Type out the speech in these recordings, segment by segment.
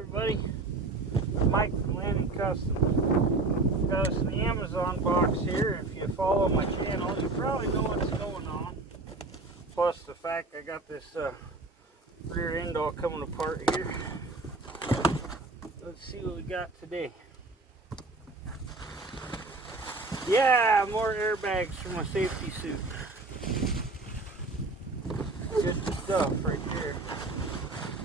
everybody, Mike from Landing Customs. Got us in the Amazon box here. If you follow my channel, you probably know what's going on. Plus the fact I got this rear end all coming apart here. Let's see what we got today. Yeah, more airbags for my safety suit. Good stuff right there.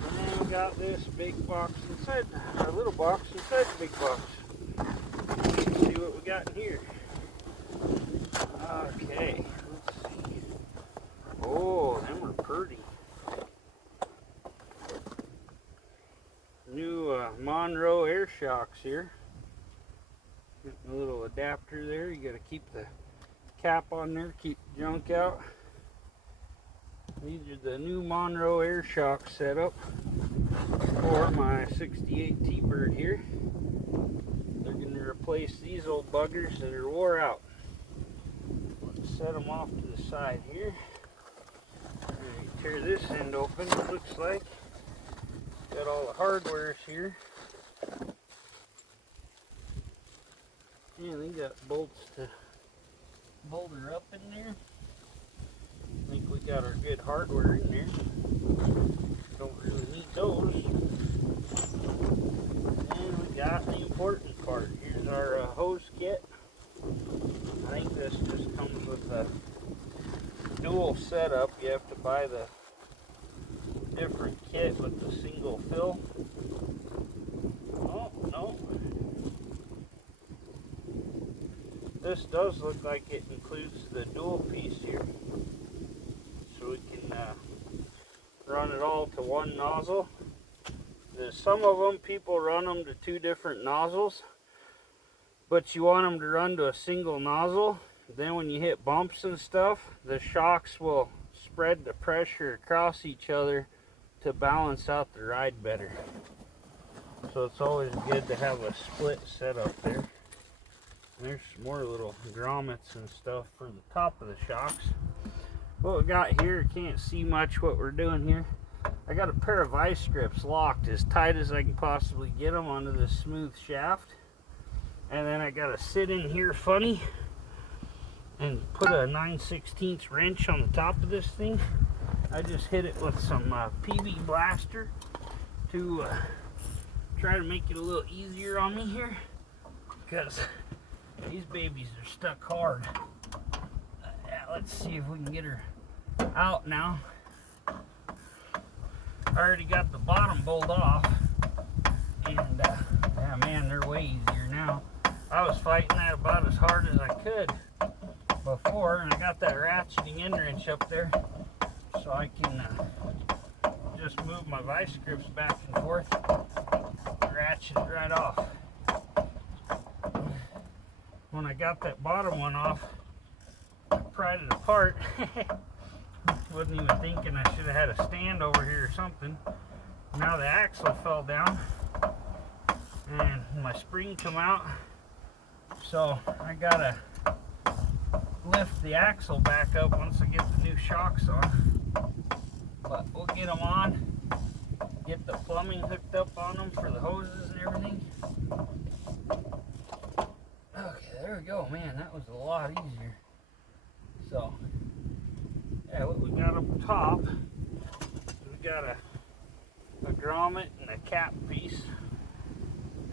And then we got this big box inside, our little box inside the big box. Let's see what we got in here. Okay, let's see. Oh, them are pretty. New Monroe Air shocks here. A little adapter there. You got to keep the cap on there, keep the junk out. These are the new Monroe Air shock setup for my 68 T-Bird here. They're going to replace these old buggers that are wore out. Let's set them off to the side here. Tear this end open, it looks like. Got all the hardwares here. Yeah, they got bolts to bolt her up in there. I think we got our good hardware in there. Don't really need those. And we got the important part. Here's our hose kit. I think this just comes with a dual setup. You have to buy the different kit with the single fill. Oh, no. This does look like it includes the dual piece here. So we can run it all to one nozzle. Some of them, people run them to two different nozzles. But you want them to run to a single nozzle. Then when you hit bumps and stuff, the shocks will spread the pressure across each other to balance out the ride better. So it's always good to have a split setup there. There's some more little grommets and stuff for the top of the shocks. What we got here, can't see much what we're doing here. I got a pair of vice grips locked as tight as I can possibly get them onto this smooth shaft. And then I got to sit in here funny and put a 9/16 wrench on the top of this thing. I just hit it with some PB Blaster to try to make it a little easier on me here, because these babies are stuck hard. Yeah, let's see if we can get her out now. I already got the bottom bolt off, and yeah, man, they're way easier now. I was fighting that about as hard as I could before, and I got that ratcheting end wrench up there so I can just move my vice grips back and forth, ratchet it right off. When I got that bottom one off, I pried it apart. Wasn't even thinking I should have had a stand over here or something. Now the axle fell down and my spring come out, so I gotta lift the axle back up once I get the new shocks on. But we'll get them on, get the plumbing hooked up on them for the hoses and everything. Okay, there we go. Man, that was a lot easier. So yeah, what we got up top, we got a grommet and a cap piece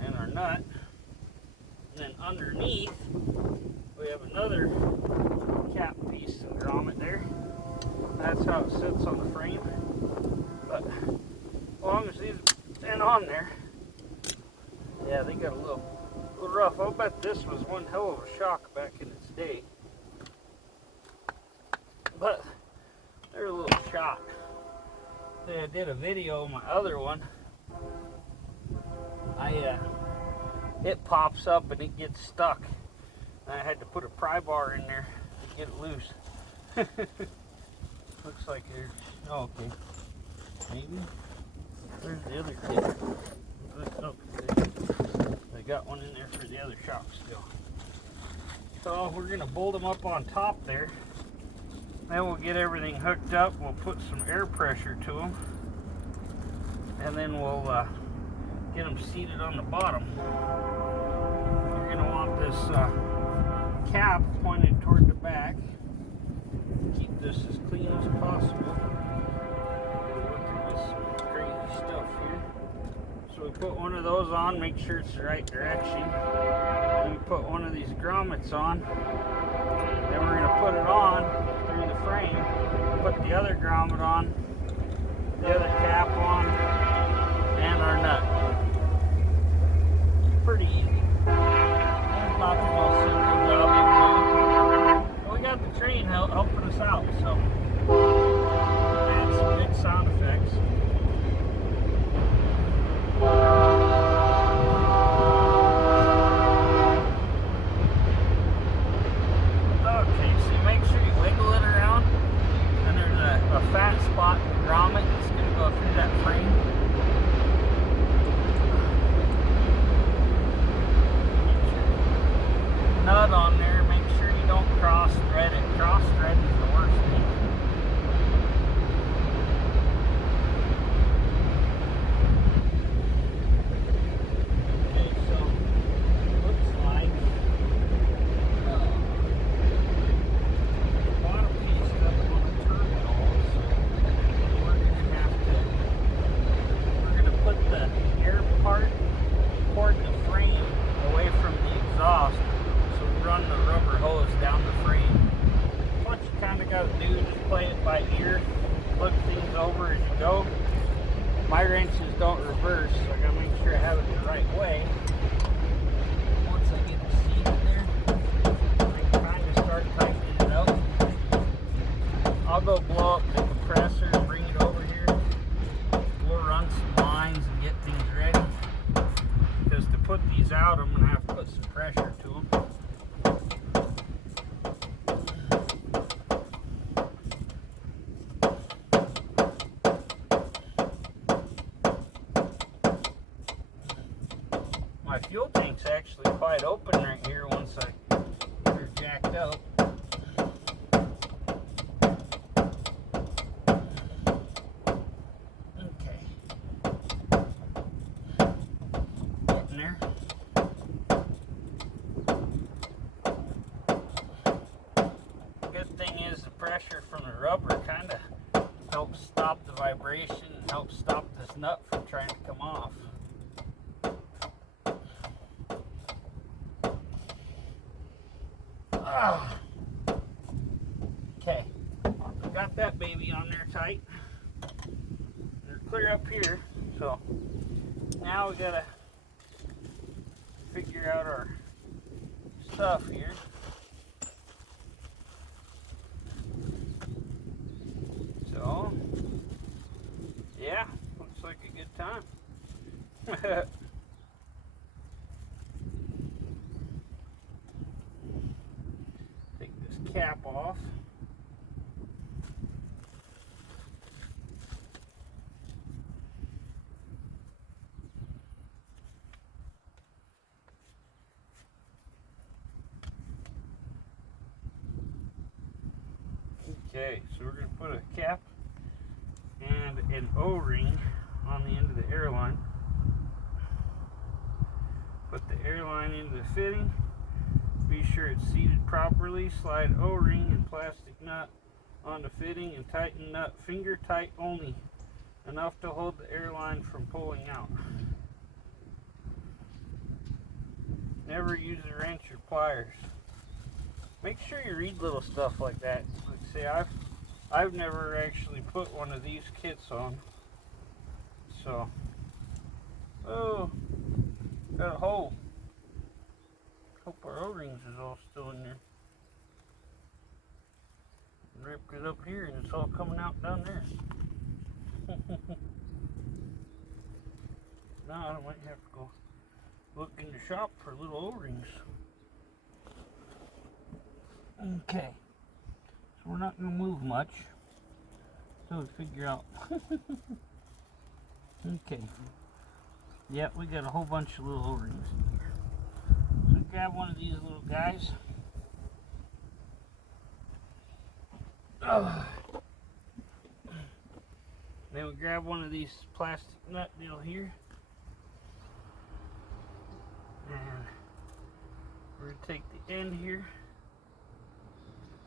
and our nut. And then underneath, we have another cap piece and grommet there. That's how it sits on the frame. But as long as these been on there, yeah, they got a little rough. I'll bet this was one hell of a shock back in its day. But they're a little shot. I did a video on my other one. It pops up and it gets stuck. I had to put a pry bar in there to get it loose. Looks like there's, oh, okay, maybe. Where's the other kit? Oh, they got one in there for the other shock still. So we're gonna bolt them up on top there. Then we'll get everything hooked up. We'll put some air pressure to them, and then we'll get them seated on the bottom. You're going to want this cap pointed toward the back. Keep this as clean as possible. We're working with some crazy stuff here. So we put one of those on, make sure it's the right direction. Then we put one of these grommets on. Then we're going to put it on through the frame. Put the other grommet on, the other cap on, and our nut. Pretty easy. That's not the most simple job you can do. But we got the train helping us out, so add some good sound effects. Okay, so you make sure you wiggle it around, and there's a fat spot in the grommet that's going to go through that frame. Nut on there, make sure you don't cross thread it. Cross thread is the worst thing. Okay, so looks like the bottom piece doesn't want to turn at all, so we're gonna put the air part toward the frame away from the exhaust. Run the rubber hose down the frame. What you kind of got to do is just play it by ear, look things over as you go. My wrenches don't reverse, so I got to make sure I have it the right way. Once I get the seat in there, I can kind of start tightening it up. I'll go blow up the compressor and bring it over here. We'll run some lines and get things ready. Because to put these out, I'm going to have to put some pressure to them. My fuel tank's actually quite open right here once I get her jacked up. Okay. Getting there. Good thing is the pressure from the rubber kind of helps stop the vibration and helps stop this nut from trying to come off. Okay, got that baby on there tight. They're clear up here, so now we gotta figure out our stuff here. So, yeah, looks like a good time. Cap off. Okay, so we're going to put a cap and an O-ring on the end of the airline. Put the airline into the fitting. Be sure it's seated properly. Slide O-ring and plastic nut on the fitting and tighten nut finger tight only, enough to hold the airline from pulling out. Never use a wrench or pliers. Make sure you read little stuff like that. Like say, I've never actually put one of these kits on. So, oh, got a hole. Hope our O-rings is all still in there. Ripped it up here and it's all coming out down there. Now I might have to go look in the shop for little O-rings. Okay, so we're not going to move much until we figure out. Okay, yeah, we got a whole bunch of little O-rings in here. So grab one of these little guys. Then we grab one of these plastic nut deal here. And we're going to take the end here,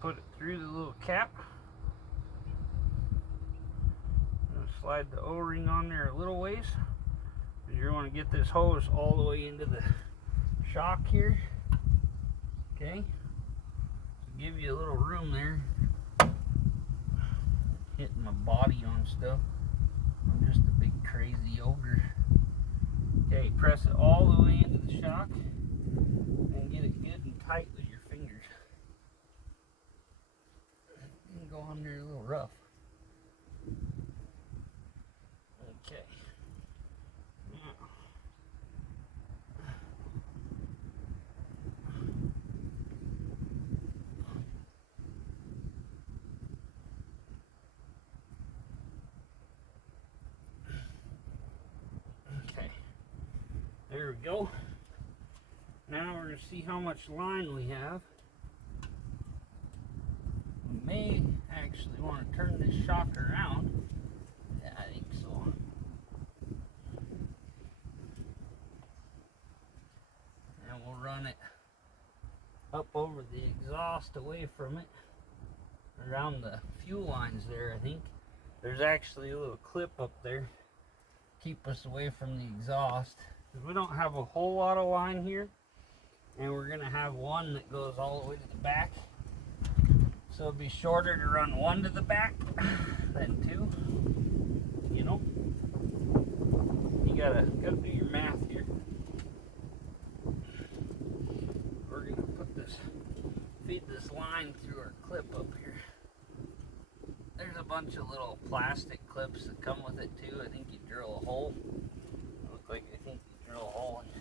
put it through the little cap. I'm going to slide the O-ring on there a little ways. You're going to get this hose all the way into the shock here. Okay, so give you a little room there. Hitting my body on stuff. I'm just a big crazy ogre. Okay, press it all the way into the shock and get it good and tight with your fingers. You can go on there a little rough. Okay. Okay. There we go. Now we're going to see how much line we have. We may actually want to turn this shock around. Yeah, I think so. And we'll run it up over the exhaust away from it. Around the fuel lines there, I think. There's actually a little clip up there. Keep us away from the exhaust. Because we don't have a whole lot of line here. And we're going to have one that goes all the way to the back. So it'll be shorter to run one to the back than two. You know? You gotta do your math here. We're going to feed this line through our clip up here. There's a bunch of little plastic clips that come with it too. I think you drill a hole. I think you drill a hole and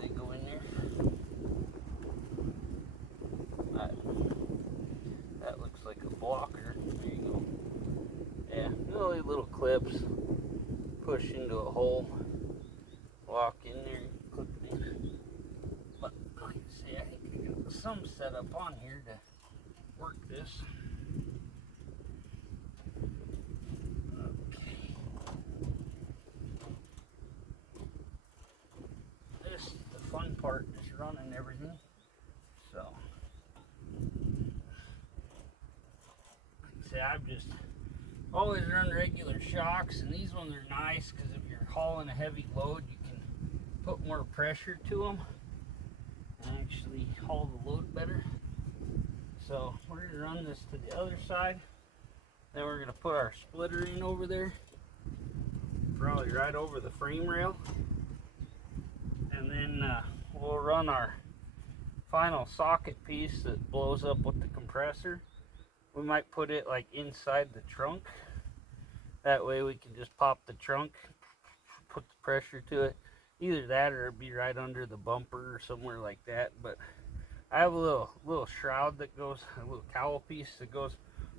they go in there. That looks like a blocker. There you go. Yeah, little clips. Push into a hole. Walk in there, clip it in. But like I say, I think I got some setup on here to work this. Part is running everything. So see, I've just always run regular shocks, and these ones are nice because if you're hauling a heavy load, you can put more pressure to them and actually haul the load better. So we're going to run this to the other side. Then we're going to put our splitter in over there, probably right over the frame rail, and then we'll run our final socket piece that blows up with the compressor. We might put it like inside the trunk. That way we can just pop the trunk, put the pressure to it. Either that or it'd be right under the bumper or somewhere like that. But I have a little shroud that goes, a little cowl piece that goes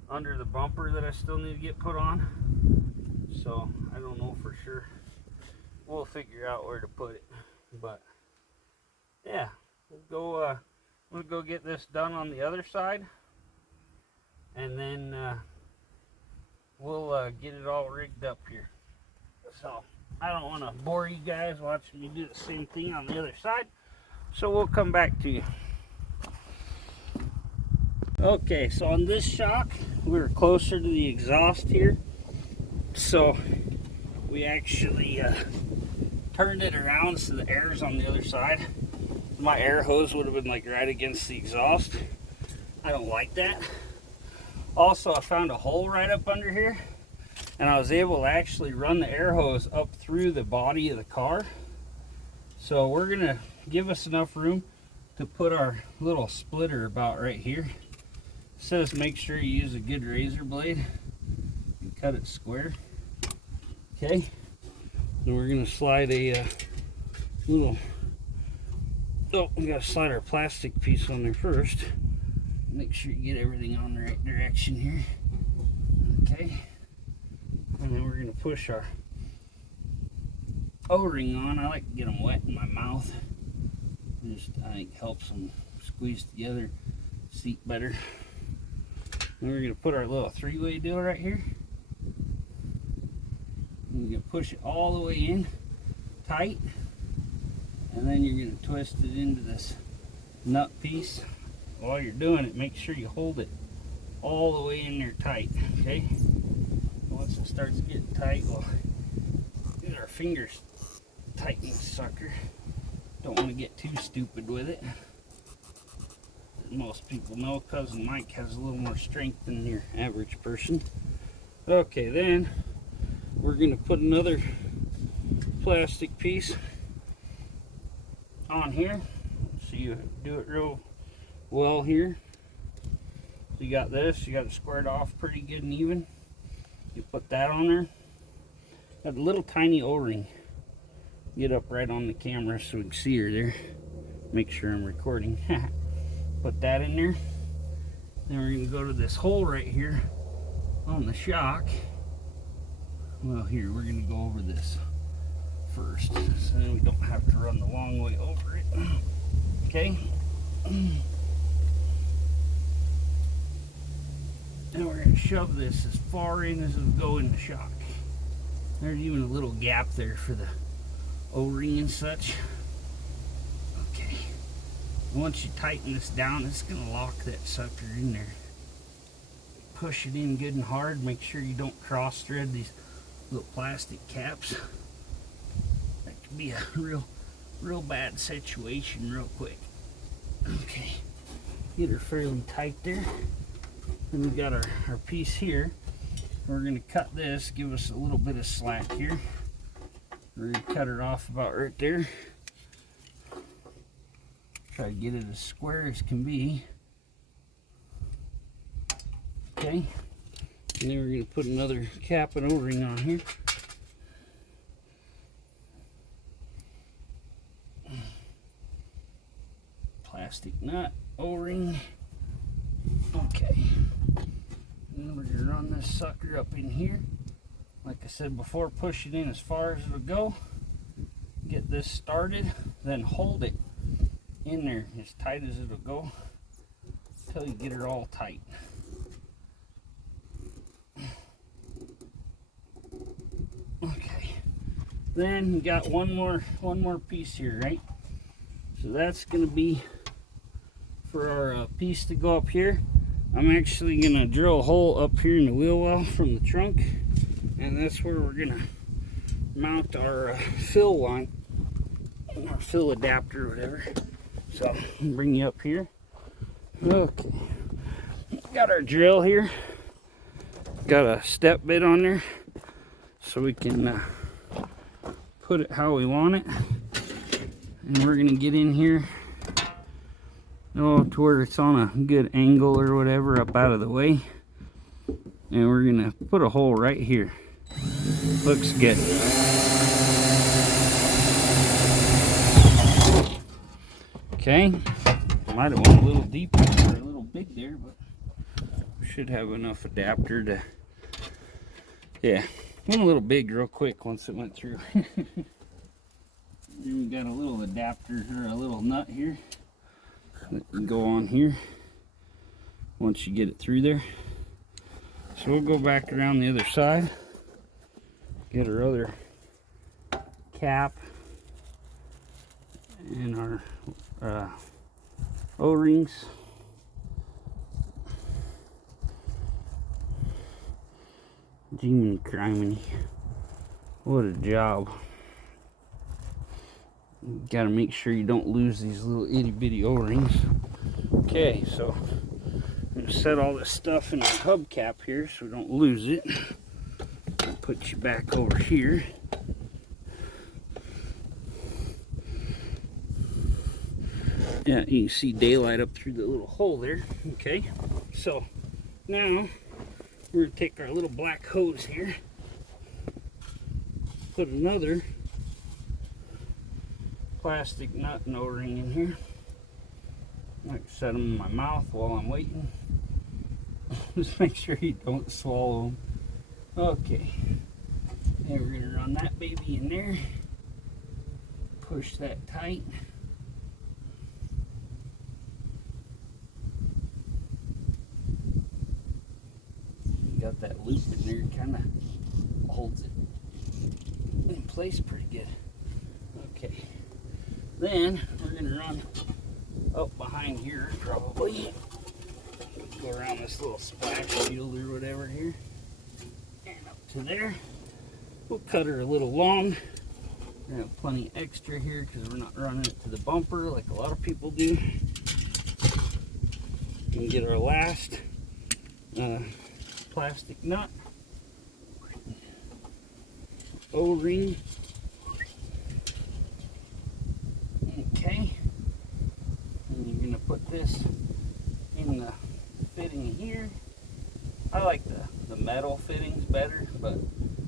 under the bumper that I still need to get put on. So I don't know for sure. We'll figure out where to put it. But yeah, we'll go get this done on the other side, and then we'll get it all rigged up here. So I don't want to bore you guys watching me do the same thing on the other side, so we'll come back to you. Okay, so on this shock, we're closer to the exhaust here, so we actually turned it around so the air's on the other side. My air hose would have been like right against the exhaust. I don't like that. Also, I found a hole right up under here, and I was able to actually run the air hose up through the body of the car. So we're gonna give us enough room to put our little splitter about right here. It says make sure you use a good razor blade and cut it square. Okay, then we're gonna slide a little, oh, we gotta slide our plastic piece on there first. Make sure you get everything on the right direction here. Okay, and then we're gonna push our O-ring on. I like to get them wet in my mouth. Just, I think, helps them squeeze together, seat better. And we're gonna put our little three-way deal right here. And we're gonna push it all the way in, tight. And then you're going to twist it into this nut piece. While you're doing it, make sure you hold it all the way in there tight, okay? Once it starts getting tight, well, get our fingers tighten the sucker. Don't want to get too stupid with it. Most people know Cousin Mike has a little more strength than your average person. Okay, then we're going to put another plastic piece on here. So you do it real well here. So you got this, you got it squared off pretty good and even. You put that on there. Got a little tiny O-ring. Get up right on the camera so we can see her there. Make sure I'm recording. Put that in there. Then we're going to go to this hole right here on the shock. Well, here, we're going to go over this first, so then we don't have to run the long way over it. Okay. Now we're going to shove this as far in as it'll go in the shock. There's even a little gap there for the O-ring and such. Okay. Once you tighten this down, it's going to lock that sucker in there. Push it in good and hard. Make sure you don't cross thread these little plastic caps. That could be a real bad situation real quick. Okay. Get her fairly tight there. Then we got our piece here. We're going to cut this, give us a little bit of slack here. We're going to cut her off about right there. Try to get it as square as can be. Okay. And then we're going to put another cap and O-ring on here. Plastic nut, O-ring. Okay. And then we're going to run this sucker up in here. Like I said before, push it in as far as it'll go. Get this started, then hold it in there as tight as it'll go until you get her all tight. Okay. Then you got one more piece here, right? So that's going to be for our piece to go up here. I'm actually going to drill a hole up here in the wheel well from the trunk, and that's where we're going to mount our fill line, our fill adapter or whatever. So I'll bring you up here. Okay, got our drill here, got a step bit on there so we can put it how we want it. And we're going to get in here to where it's on a good angle or whatever, up out of the way. And we're going to put a hole right here. Looks good. Okay. Might have went a little deep or a little big there, but we should have enough adapter to, yeah, went a little big real quick once it went through. Then we got a little adapter or a little nut here that can go on here once you get it through there. So we'll go back around the other side, get our other cap and our O-rings. Jiminy criminy, what a job. Got to make sure you don't lose these little itty bitty O-rings. Okay, so I'm going to set all this stuff in the hubcap here so we don't lose it. I'll put you back over here. Yeah, you can see daylight up through the little hole there. Okay, so now we're going to take our little black hose here, put another plastic nut and O-ring in here. I like to set them in my mouth while I'm waiting. Just make sure you don't swallow them. Okay, and we're going to run that baby in there. Push that tight. Got that loop in there, kind of holds it in place pretty good. Okay, Then we're going to run up behind here probably. Go around this little splash field or whatever here. And up to there. We'll cut her a little long. We're going to have plenty extra here because we're not running it to the bumper like a lot of people do. And get our last plastic nut. O-ring. Okay. And you're going to put this in the fitting here. I like the metal fittings better, but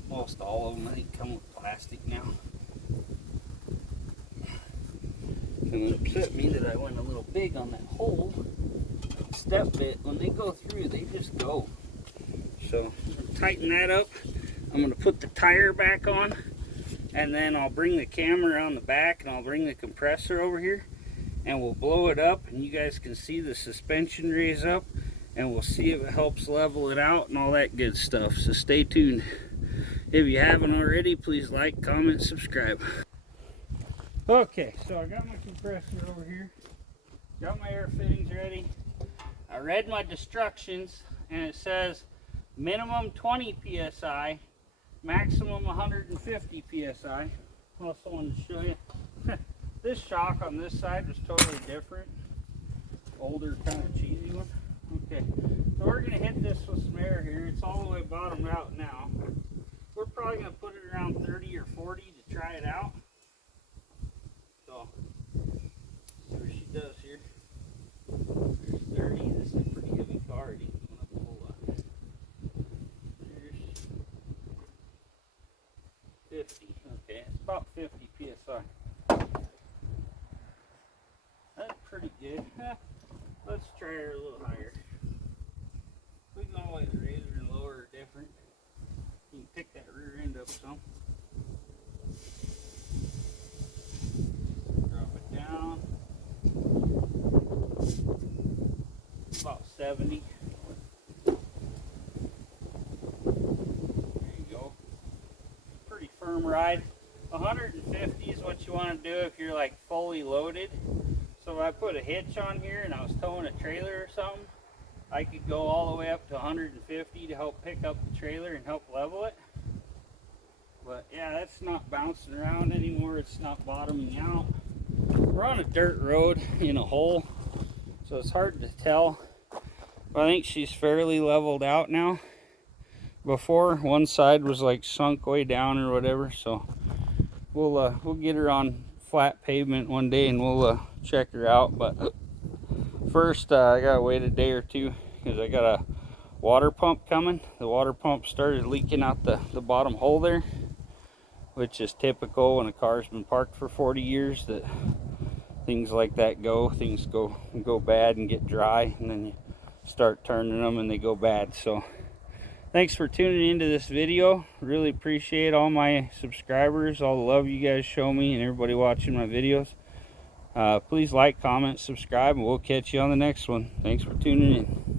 most all of them I think come with plastic now. And it upset me that I went a little big on that hole. Step bit, when they go through, they just go. So tighten that up. I'm going to put the tire back on, and then I'll bring the camera on the back, and I'll bring the compressor over here, and we'll blow it up, and you guys can see the suspension raise up, and we'll see if it helps level it out and all that good stuff. So stay tuned. If you haven't already, please like, comment, subscribe. Okay, so I got my compressor over here, got my air fittings ready. I read my instructions, and it says minimum 20 psi, maximum 150 psi. I also wanted to show you this shock on this side was totally different, older kind of cheesy one. Okay, so we're going to hit this with some air here. It's all the way bottomed out now. We're probably going to put it around 30 or 40 to try it out. So, see what she does here. There's 30. This is a pretty heavy car. It ain't going up a whole lot. There's 50. Okay, it's about 50 psi. That's pretty good. Let's try her a little higher. We can always raise her and lower her different. You can pick that rear end up some. Drop it down. About 70. There you go. Pretty firm ride. 150 is what you want to do if you're like fully loaded. So if I put a hitch on here and I was towing a trailer or something, I could go all the way up to 150 to help pick up the trailer and help level it. But yeah, that's not bouncing around anymore. It's not bottoming out. We're on a dirt road in a hole, so it's hard to tell. But I think she's fairly leveled out now. Before, one side was like sunk way down or whatever, so we'll get her on flat pavement one day and we'll check her out. But first I gotta wait a day or two because I got a water pump coming. The water pump started leaking out the bottom hole there, which is typical when a car's been parked for 40 years, that things like that go. Things go bad and get dry, and then you start turning them and they go bad. So thanks for tuning into this video. Really appreciate all my subscribers, all the love you guys show me, and everybody watching my videos. Please like, comment, subscribe, and we'll catch you on the next one. Thanks for tuning in.